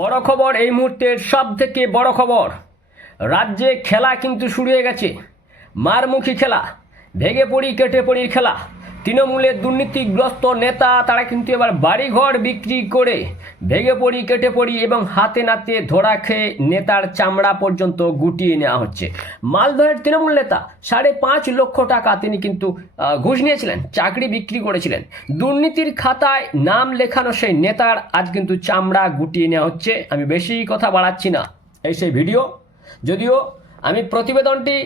বড় খবর এই মুহূর্তের সব থেকে বড় খবর। রাজ্যে খেলা কিন্তু শুরু হয়ে গেছে। মারমুখী খেলা। ভেঙে পড়ি, কেটে পড়ির খেলা। তৃণমূলের দুর্নীতিগ্রস্ত নেতা, তারা কিন্তু এবার বাড়িঘর বিক্রি করে ভেঙে পড়ি, কেটে পড়ি এবং হাতে নাতে ধরা খেয়ে নেতার চামড়া পর্যন্ত গুটিয়ে নেওয়া হচ্ছে। মালদহের তৃণমূল নেতা সাড়ে পাঁচ লক্ষ টাকা তিনি কিন্তু ঘুষ নিয়েছিলেন, চাকরি বিক্রি করেছিলেন। দুর্নীতির খাতায় নাম লেখানো সেই নেতার আজ কিন্তু চামড়া গুটিয়ে নেওয়া হচ্ছে। আমি বেশি কথা বাড়াচ্ছি না এই সেই ভিডিও। যদিও আমি প্রতিবেদনটি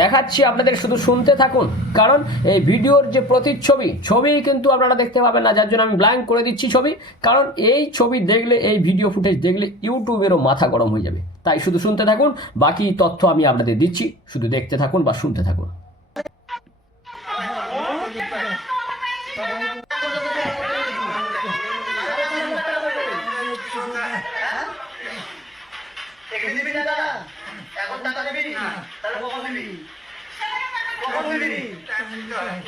দেখাচ্ছি আপনাদের শুধু শুনতে থাকুন। কারণ এই ভিডিওর যে প্রতিচ্ছবি ছবি কিন্তু আপনারা দেখতে পাবেন না, যার জন্য আমি ব্ল্যাঙ্ক করে দিচ্ছি ছবি। কারণ এই ছবি দেখলে, এই ভিডিও ফুটেজ দেখলে ইউটিউবেরও মাথা গরম হয়ে যাবে। তাই শুধু শুনতে থাকুন, বাকি তথ্য আমি আপনাদের দিচ্ছি। শুধু দেখতে থাকুন বা শুনতে থাকুন এখানে দিবি না দাদা এখন টাকা দিবি তাহলে কখন দিবি কখন দিবি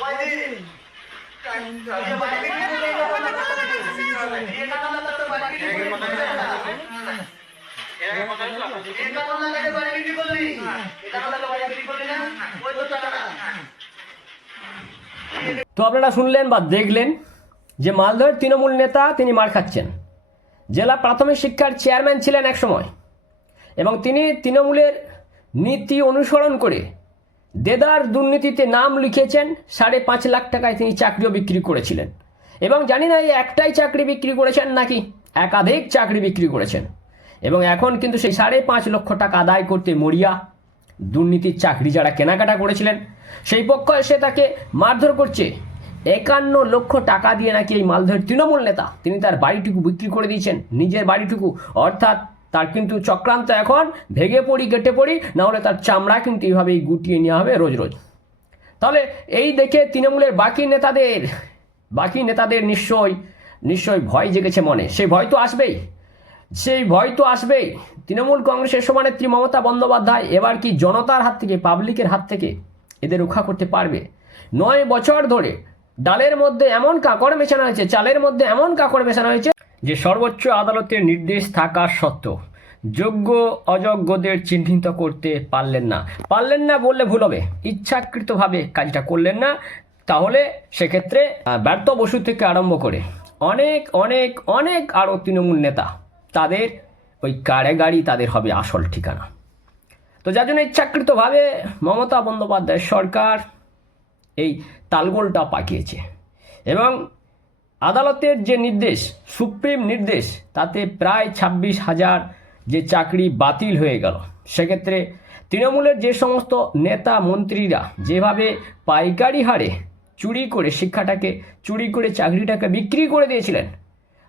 কয়দিন এই বাড়ি বিক্রি করলে কখন টাকা দিবি? এই টাকা না থাকলে বাড়ি বিক্রি করবি না। এই টাকা না থাকলে বাড়ি বিক্রি করবি। এই টাকা না থাকলে বাড়ি বিক্রি করবি না। ওই তো আপনারা শুনলেন বা দেখলেন যে মালদহের তৃণমূল নেতা তিনি মার খাচ্ছেন। জেলা প্রাথমিক শিক্ষার চেয়ারম্যান ছিলেন এক সময় এবং তিনি তৃণমূলের নীতি অনুসরণ করে দেদার দুর্নীতিতে নাম লিখেছেন, সাড়ে পাঁচ লাখ টাকায় তিনি চাকরিও বিক্রি করেছিলেন। এবং জানি না এই একটাই চাকরি বিক্রি করেছেন নাকি একাধিক চাকরি বিক্রি করেছেন। এবং এখন কিন্তু সেই সাড়ে পাঁচ লক্ষ টাকা আদায় করতে মরিয়া দুর্নীতির চাকরি যারা কেনাকাটা করেছিলেন, সেই পক্ষ এসে তাকে মারধর করছে। একান্ন লক্ষ টাকা দিয়ে নাকি এই মালদহের তৃণমূল নেতা, তিনি তার বাড়িটুকু বিক্রি করে দিয়েছেন, নিজের বাড়িটুকু, অর্থাৎ তার কিন্তু চক্রান্ত এখন ভেঙে পড়ি কেটে পড়ি না হলে তার চামড়া কিন্তু এইভাবেই গুটিয়ে নেওয়া হবে রোজ রোজ। তাহলে এই দেখে তৃণমূলের বাকি নেতাদের বাকি নেতাদের নিশ্চয়ই নিশ্চয়ই ভয় জেগেছে মনে। সেই ভয় তো আসবেই। সেই ভয় তো আসবেই। তৃণমূল কংগ্রেসের সমানেত্রী মমতা বন্দ্যোপাধ্যায় এবার কি জনতার হাত থেকে, পাবলিকের হাত থেকে এদের রক্ষা করতে পারবে? নয় বছর ধরে ডালের মধ্যে এমন কাকড় মেশানো হয়েছে, চালের মধ্যে এমন কাকড় মেশানো হয়েছে যে সর্বোচ্চ আদালতের নির্দেশ থাকা সত্ত্বেও যোগ্য অযোগ্যদের চিহ্নিত করতে পারলেন না। পারলেন না বললে ভুল হবে। ইচ্ছাকৃতভাবে কাজটা করলেন না। তাহলে সেক্ষেত্রে ব্যর্থ বসু থেকে আরম্ভ করে অনেক অনেক অনেক আরও তৃণমূল নেতা তাদের ওই কারে গাড়ি তাদের হবে আসল ঠিকানা। তো যার জন্য ইচ্ছাকৃতভাবে মমতা বন্দ্যোপাধ্যায় সরকার এই তালগোলটা পাকিয়েছে। এবং আদালতের যে নির্দেশ, সুপ্রিম নির্দেশ, তাতে প্রায় ছাব্বিশ হাজার যে চাকরি বাতিল হয়ে গেল। সেক্ষেত্রে তৃণমূলের যে সমস্ত নেতা মন্ত্রীরা যেভাবে পাইকারি হারে চুরি করে শিক্ষাটাকে, চুরি করে চাকরিটাকে বিক্রি করে দিয়েছিলেন,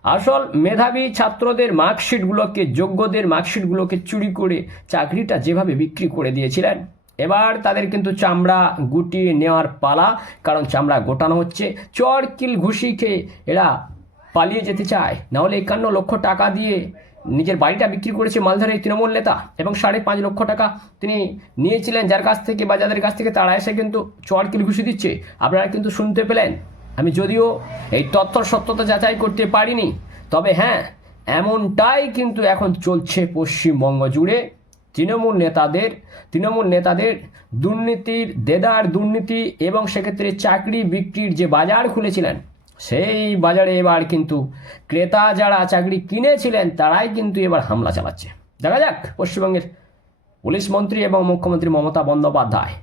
আসল মেধাবী ছাত্রদের মার্কশিটগুলোকে, যোগ্যদের মার্কশিটগুলোকে চুরি করে চাকরিটা যেভাবে বিক্রি করে দিয়েছিলেন এবার তাদের কিন্তু চামড়া গুটিয়ে নেওয়ার পালা, কারণ চামড়া গোটানো হচ্ছে। চর কিল ঘুষি খেয়ে এরা পালিয়ে যেতে চায়। নাহলে একান্ন লক্ষ টাকা দিয়ে নিজের বাড়িটা বিক্রি করেছে মালধারের তৃণমূল নেতা এবং সাড়ে পাঁচ লক্ষ টাকা তিনি নিয়েছিলেন যার কাছ থেকে বা যাদের কাছ থেকে, তারা এসে কিন্তু চর কিল ঘুষি দিচ্ছে। আপনারা কিন্তু শুনতে পেলেন। আমি যদিও এই তথ্যর সত্যতা যাচাই করতে পারিনি, তবে হ্যাঁ এমনটাই কিন্তু এখন চলছে পশ্চিমবঙ্গ জুড়ে। তৃণমূল নেতাদের তৃণমূল নেতাদের দুর্নীতির দেদার দুর্নীতি এবং সেক্ষেত্রে চাকরি বিক্রির যে বাজার খুলেছিলেন, সেই বাজারে এবার কিন্তু ক্রেতা যারা চাকরি কিনেছিলেন, তারাই কিন্তু এবার হামলা চালাচ্ছে। দেখা যাক, পশ্চিমবঙ্গের পুলিশ মন্ত্রী এবং মুখ্যমন্ত্রী মমতা বন্দ্যোপাধ্যায়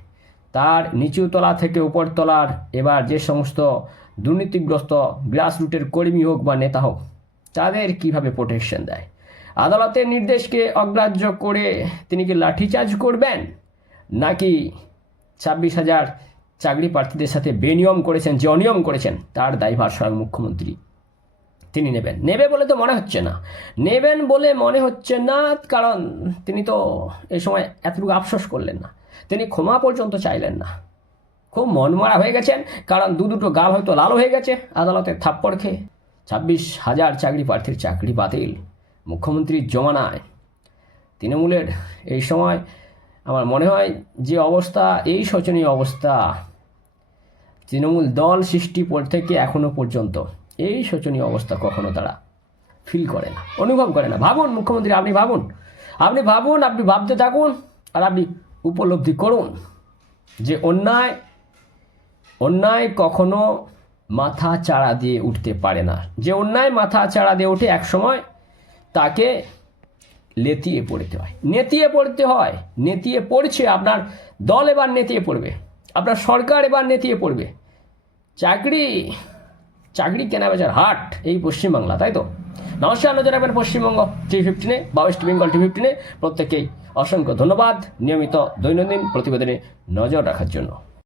তার নিচুতলা থেকে উপরতলার এবার যে সমস্ত দুর্নীতিগ্রস্ত গ্রাসরুটের কর্মী হোক বা নেতা হোক, তাদের কীভাবে প্রোটেকশন দেয়? আদালতের নির্দেশকে অগ্রাহ্য করে তিনি কি লাঠিচার্জ করবেন? নাকি ছাব্বিশ হাজার চাকরি প্রার্থীদের সাথে বেনিয়ম করেছেন, যে অনিয়ম করেছেন, তার দায়ভার স্বয়ং মুখ্যমন্ত্রী তিনি নেবেন। নেবে বলে তো মনে হচ্ছে না। নেবেন বলে মনে হচ্ছে না, কারণ তিনি তো এই সময় এতটুকু আফসোস করলেন না। তিনি ক্ষমা পর্যন্ত চাইলেন না। খুব মনমরা হয়ে গেছেন, কারণ দু দুটো গাল হয়তো লাল হয়ে গেছে আদালতের থাপ্পড় খেয়ে। ছাব্বিশ হাজার চাকরি প্রার্থীর চাকরি বাতিল। মুখ্যমন্ত্রীর জমানায় তৃণমূলের এই সময় আমার মনে হয় যে অবস্থা, এই শোচনীয় অবস্থা তৃণমূল দল সৃষ্টি পর থেকে এখনও পর্যন্ত এই শোচনীয় অবস্থা কখনো তারা ফিল করে না, অনুভব করে না। ভাবুন মুখ্যমন্ত্রী, আপনি ভাবুন। আপনি ভাবুন, আপনি ভাবতে থাকুন আর আপনি উপলব্ধি করুন যে অন্যায় অন্যায় কখনো মাথা চাড়া দিয়ে উঠতে পারে না। যে অন্যায় মাথা চাড়া দিয়ে ওঠে এক সময় তাকে লেতিয়ে পড়তে হয়। নেতিয়ে পড়তে হয়, নেতিয়ে পড়ছে আপনার দল এবার নেতিয়ে পড়বে, আপনার সরকার এবার নেতিয়ে পড়বে। চাকরি চাকরি কেনা বেচার হাট এই পশ্চিমবাংলা, তাই তো? নমস্কার নজর রাখবেন পশ্চিমবঙ্গ টি ফিফটিনে বা ওয়েস্ট বেঙ্গল টি ফিফটিনে প্রত্যেকেই অসংখ্য ধন্যবাদ। নিয়মিত দৈনন্দিন প্রতিবেদনে নজর রাখার জন্য।